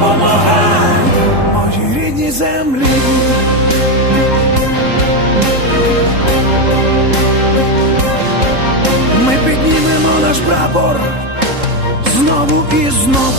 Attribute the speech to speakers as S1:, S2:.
S1: потрібна допомога моїй рідній землі. Ми піднімемо наш прапор знову і знову.